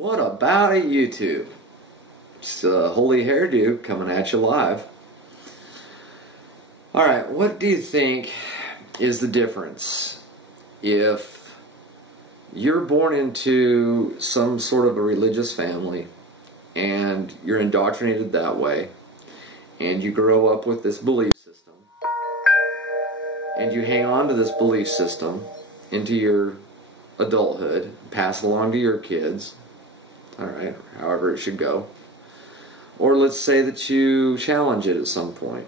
What about it, YouTube? It's Holy Hairdo coming at you live. Alright, what do you think is the difference if you're born into some sort of a religious family and you're indoctrinated that way, and you grow up with this belief system, and you hang on to this belief system into your adulthood, pass it along to your kids, alright, however it should go. Or let's say that you challenge it at some point.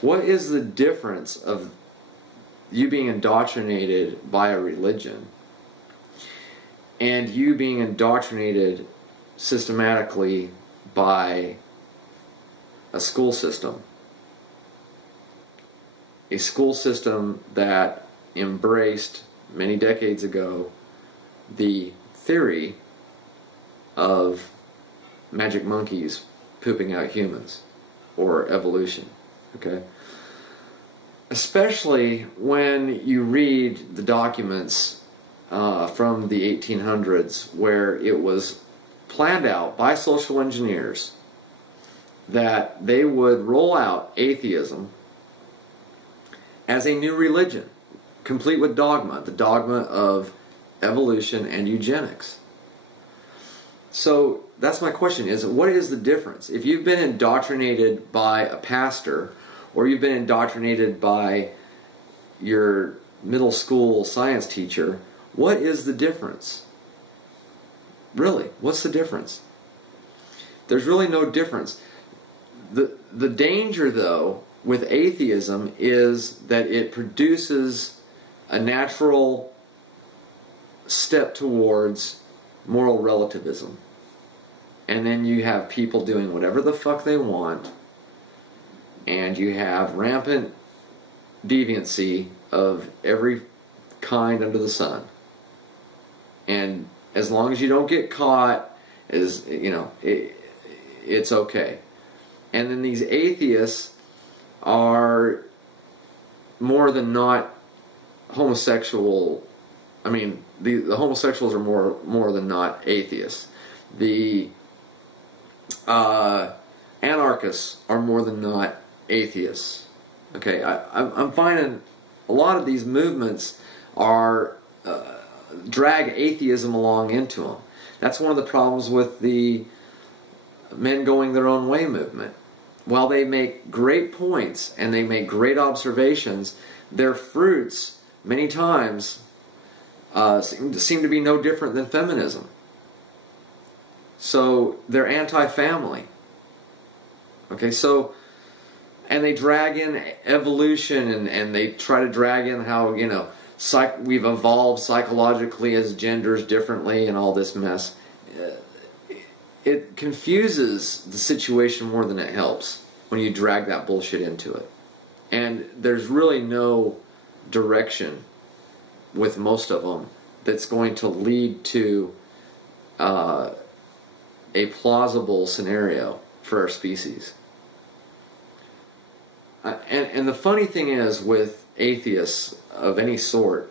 What is the difference of you being indoctrinated by a religion and you being indoctrinated systematically by a school system? A school system that embraced many decades ago the theory of magic monkeys pooping out humans, or evolution, okay? Especially when you read the documents from the 1800s, where it was planned out by social engineers that they would roll out atheism as a new religion, complete with dogma, the dogma of evolution and eugenics. So that's my question, is what is the difference? If you've been indoctrinated by a pastor, or you've been indoctrinated by your middle school science teacher, what is the difference? Really, what's the difference? There's really no difference. The danger, though, with atheism is that it produces a natural step towards moral relativism. And then you have people doing whatever the fuck they want, and you have rampant deviancy of every kind under the sun. And as long as you don't get caught, it's okay. And then these atheists are more than not homosexual. I mean, the homosexuals are more than not atheists. The anarchists are more than not atheists. Okay, I'm finding a lot of these movements are drag atheism along into them. That's one of the problems with the men going their own way movement. While they make great points and they make great observations, their fruits many times seem to be no different than feminism. So they're anti-family. Okay, so, and they drag in evolution, and they try to drag in how, we've evolved psychologically as genders differently and all this mess. It confuses the situation more than it helps when you drag that bullshit into it. And there's really no direction with most of them that's going to lead to a plausible scenario for our species. And the funny thing is with atheists of any sort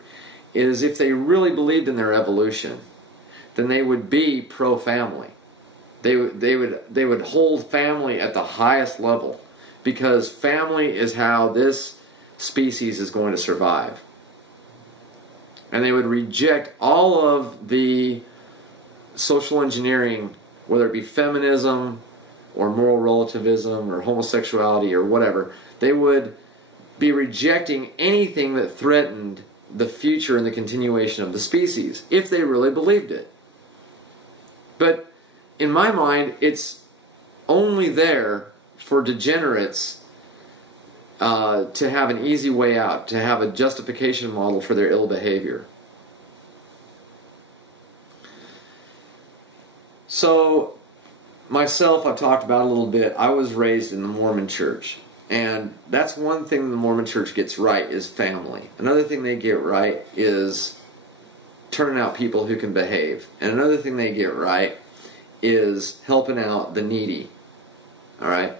is if they really believed in their evolution, then they would be pro-family. They would hold family at the highest level, because family is how this species is going to survive. And they would reject all of the social engineering, whether it be feminism or moral relativism or homosexuality or whatever. They would be rejecting anything that threatened the future and the continuation of the species, if they really believed it. But in my mind, it's only there for degenerates to have an easy way out, to have a justification model for their ill behavior. So, myself, I've talked about a little bit. I was raised in the Mormon church. And that's one thing the Mormon church gets right, is family. Another thing they get right is turning out people who can behave. And another thing they get right is helping out the needy. Alright?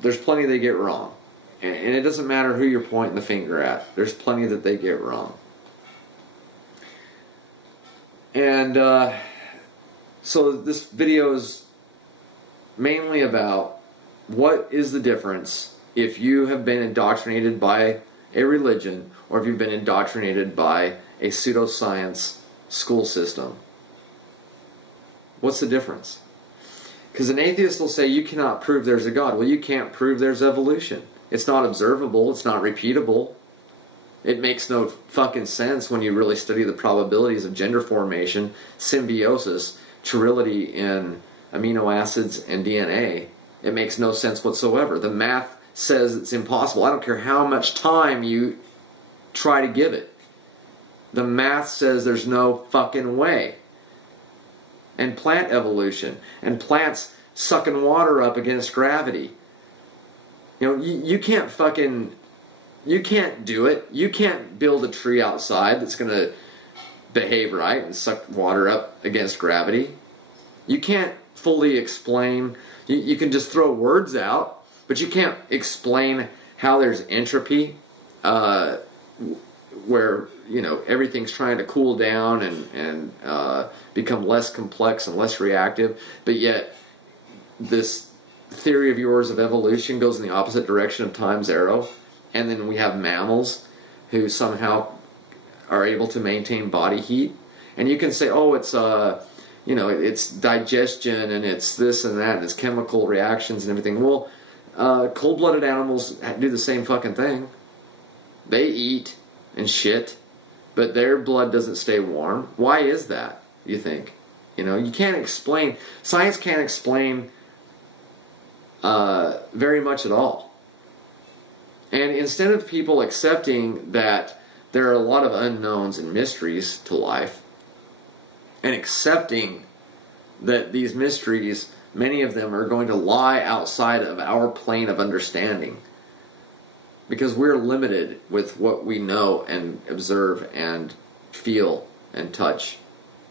There's plenty they get wrong. And it doesn't matter who you're pointing the finger at. There's plenty that they get wrong. And so this video is mainly about what is the difference if you have been indoctrinated by a religion or if you've been indoctrinated by a pseudoscience school system. What's the difference? Because an atheist will say you cannot prove there's a God. Well, you can't prove there's evolution. It's not observable. It's not repeatable. It makes no fucking sense when you really study the probabilities of gender formation, symbiosis, sterility in amino acids and DNA. It makes no sense whatsoever. The math says it's impossible. I don't care how much time you try to give it. The math says there's no fucking way. And plant evolution, and plants sucking water up against gravity. You know, you can't fucking, you can't do it. You can't build a tree outside that's going to behave right and suck water up against gravity. You can't fully explain, you can just throw words out, but you can't explain how there's entropy, where, you know, everything's trying to cool down and become less complex and less reactive, but yet this theory of yours of evolution goes in the opposite direction of time's arrow. And then we have mammals who somehow are able to maintain body heat, and you can say, oh, it's you know, it's digestion and it's this and that and it's chemical reactions and everything. Well, cold-blooded animals do the same fucking thing. They eat and shit, but their blood doesn't stay warm. Why is that, you think? You know, you can't explain, science can't explain very much at all. And instead of people accepting that there are a lot of unknowns and mysteries to life, and accepting that these mysteries, many of them are going to lie outside of our plane of understanding, because we're limited with what we know and observe and feel and touch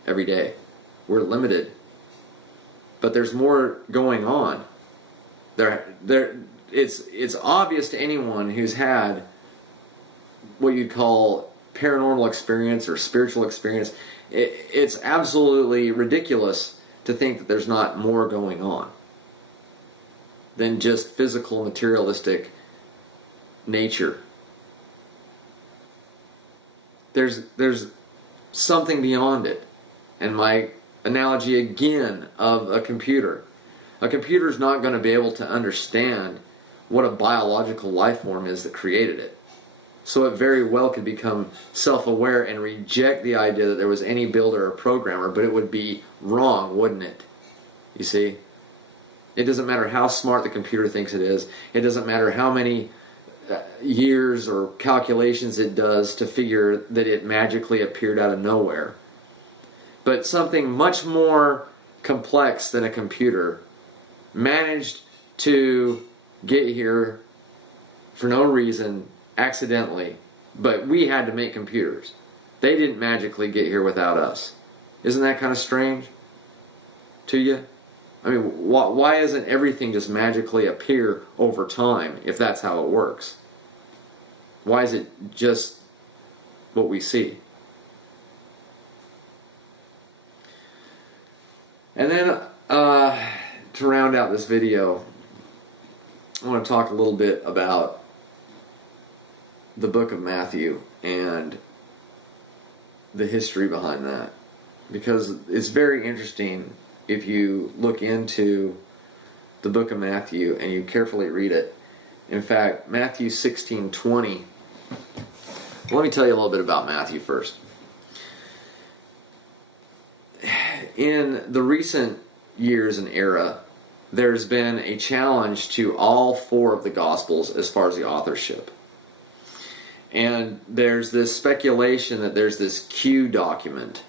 every day. We're limited. But there's more going on. It's obvious to anyone who's had what you'd call paranormal experience or spiritual experience. It's absolutely ridiculous to think that there's not more going on than just physical, materialistic nature. There's something beyond it. And my analogy again of a computer. A computer is not going to be able to understand what a biological life form is that created it. So it very well could become self-aware and reject the idea that there was any builder or programmer, but it would be wrong, wouldn't it? You see? It doesn't matter how smart the computer thinks it is. It doesn't matter how many years or calculations it does to figure that it magically appeared out of nowhere. But something much more complex than a computer managed to get here for no reason, accidentally, but we had to make computers. They didn't magically get here without us. Isn't that kind of strange to you? I mean, why doesn't everything just magically appear over time if that's how it works? Why is it just what we see? And then, to round out this video, I want to talk a little bit about the book of Matthew and the history behind that, because it's very interesting if you look into the book of Matthew and you carefully read it. In fact, Matthew 16:20. Let me tell you a little bit about Matthew first. In the recent years and era, there's been a challenge to all four of the Gospels as far as the authorship. And there's this speculation that there's this Q document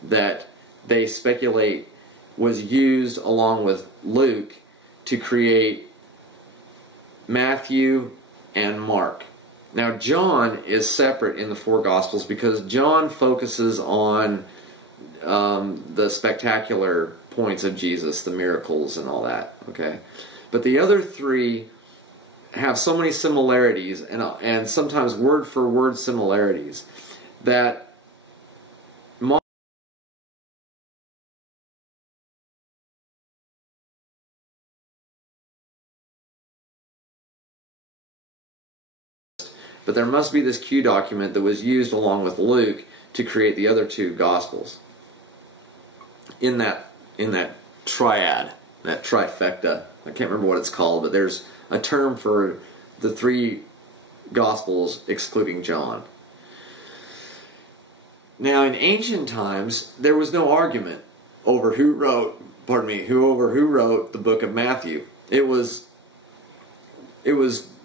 that they speculate was used along with Luke to create Matthew and Mark. Now, John is separate in the four Gospels because John focuses on the spectacular points of Jesus, the miracles and all that, okay? But the other three have so many similarities and sometimes word for word similarities that but there must be this Q document that was used along with Luke to create the other two Gospels. In that triad, that trifecta, I can't remember what it's called, but there's a term for the three Gospels excluding John. Now, in ancient times, there was no argument over who wrote the book of Matthew. It was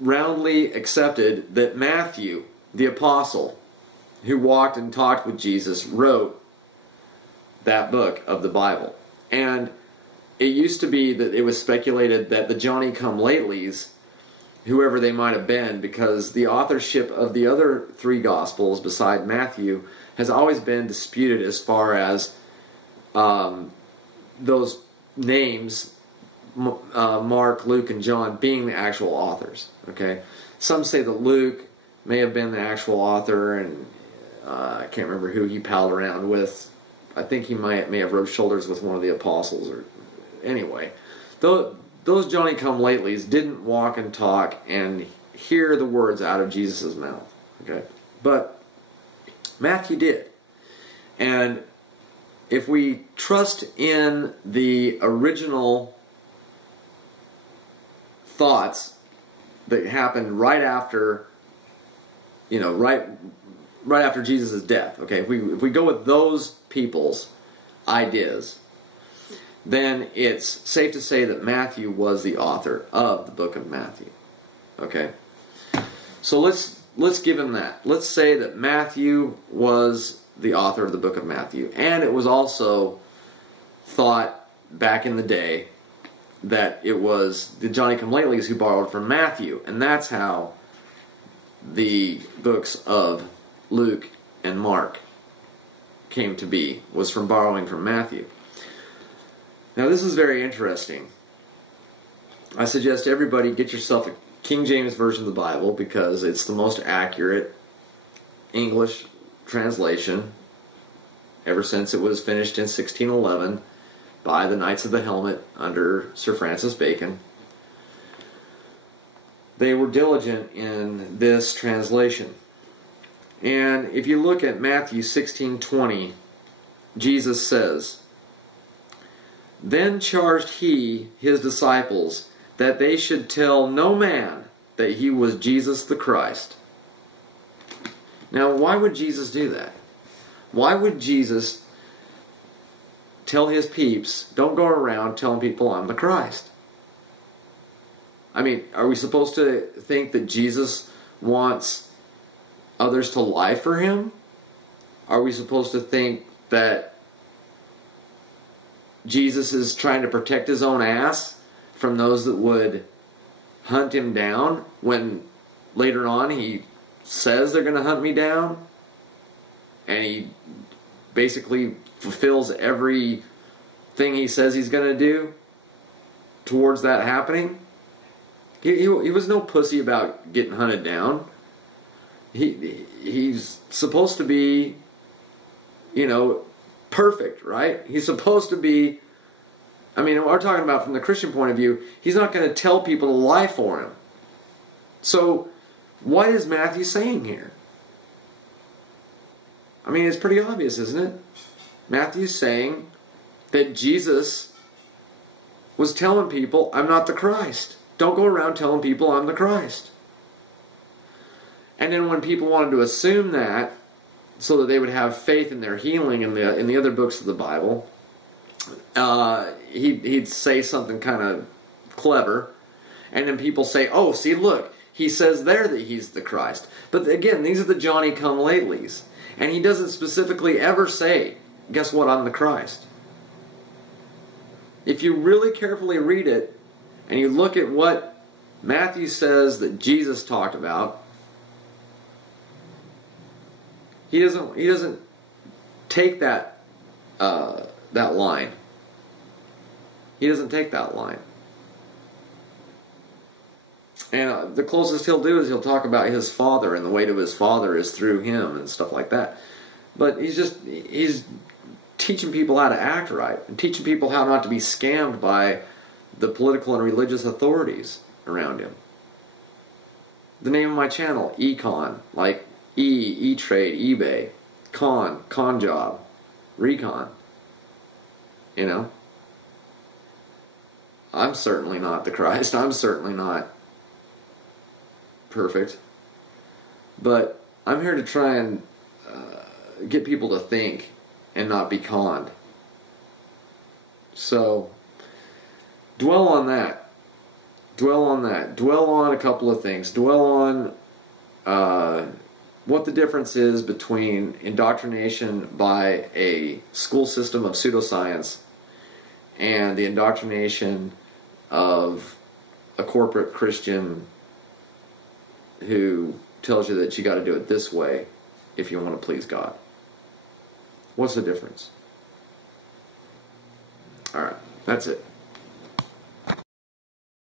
roundly accepted that Matthew, the apostle, who walked and talked with Jesus, wrote that book of the Bible. And it used to be that it was speculated that the Johnny-come-latelys, whoever they might have been, because the authorship of the other three Gospels beside Matthew has always been disputed as far as those names, Mark, Luke, and John, being the actual authors. Okay, some say that Luke may have been the actual author, and I can't remember who he palled around with. I think he may have rubbed shoulders with one of the apostles. Or anyway, those Johnny-come-latelys didn't walk and talk and hear the words out of Jesus' mouth. Okay, but Matthew did, and if we trust in the original thoughts that happened right after, right after Jesus' death, okay, if we go with those people's ideas, then it's safe to say that Matthew was the author of the book of Matthew. Okay, so let's give him that. Let's say that Matthew was the author of the book of Matthew, and it was also thought back in the day that it was the Johnny-come-latelys who borrowed from Matthew, and that's how the books of Luke and Mark came to be, was from borrowing from Matthew. Now this is very interesting. I suggest everybody get yourself a King James Version of the Bible, because it's the most accurate English translation ever since it was finished in 1611 by the Knights of the Helmet under Sir Francis Bacon. They were diligent in this translation. And if you look at Matthew 16:20, Jesus says, "Then charged he his disciples that they should tell no man that he was Jesus the Christ." Now, why would Jesus do that? Why would Jesus tell his peeps, don't go around telling people I'm the Christ? I mean, are we supposed to think that Jesus wants others to lie for him? Are we supposed to think that Jesus is trying to protect his own ass from those that would hunt him down, when later on he says they're going to hunt me down, and he basically fulfills everything he says he's going to do towards that happening? He was no pussy about getting hunted down. He's supposed to be, perfect, right? He's supposed to be, we're talking about from the Christian point of view, he's not going to tell people to lie for him. So, what is Matthew saying here? It's pretty obvious, isn't it? Matthew's saying that Jesus was telling people, I'm not the Christ. Don't go around telling people I'm the Christ. And then when people wanted to assume that, so that they would have faith in their healing in the other books of the Bible, he'd say something kind of clever, and then people say, oh, see, look, he says there that he's the Christ. But again, these are the Johnny-come-latelys. And he doesn't specifically ever say, guess what, I'm the Christ. If you really carefully read it, and you look at what Matthew says that Jesus talked about, he doesn't take that line. He doesn't take that line. And the closest he'll do is he'll talk about his Father, and the way to his Father is through him and stuff like that. But he's teaching people how to act right, and teaching people how not to be scammed by the political and religious authorities around him. the name of my channel, Econ, like E-Trade, eBay, con job, recon. You know? I'm certainly not the Christ. I'm certainly not perfect. But I'm here to try and get people to think and not be conned. So, dwell on that. Dwell on that. Dwell on a couple of things. Dwell on what the difference is between indoctrination by a school system of pseudoscience and the indoctrination of a corporate Christian who tells you that you got to do it this way if you want to please God. What's the difference? All right, that's it.